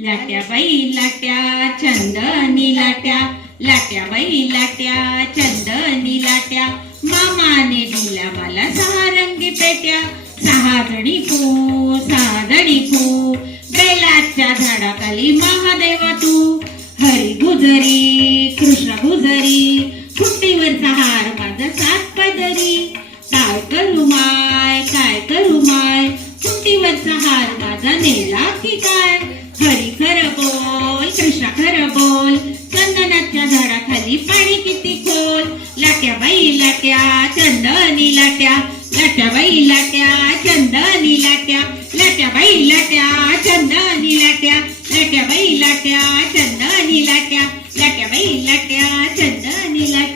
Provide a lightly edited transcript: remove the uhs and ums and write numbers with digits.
लाट्या बाई लाट्या चंदनी लाट्या, लाट्या बाई लाट्या चंदनी लाट्या, मामाने दिल्या मला 6 रंगी पेट्या, 6 जणी फू 6 जणी फू, बेलाच्या झाडाखाली महादेव तू, हरी गुजरी कृष्ण गुजरी, फुट्टीवरचा हार माझा 7 पदरी, काय करू माय फुट्टीवरचा हार माझा नेला की काय, हरी खरं बोल कृष्ण खरं बोल, चंदनाच्या झाडाखाली पाणी किती खोल, लाट्या बाई लाट्या चंदनी लाट्या, लाट्या बाई लाट्या चंदनी लाट्या, लाट्या बाई लाट्या चंदनी लाट्या, लाट्या बाई लाट्या चंदनी लाट्या, लाट्या बाई लाट्या चंदनी लाट्या.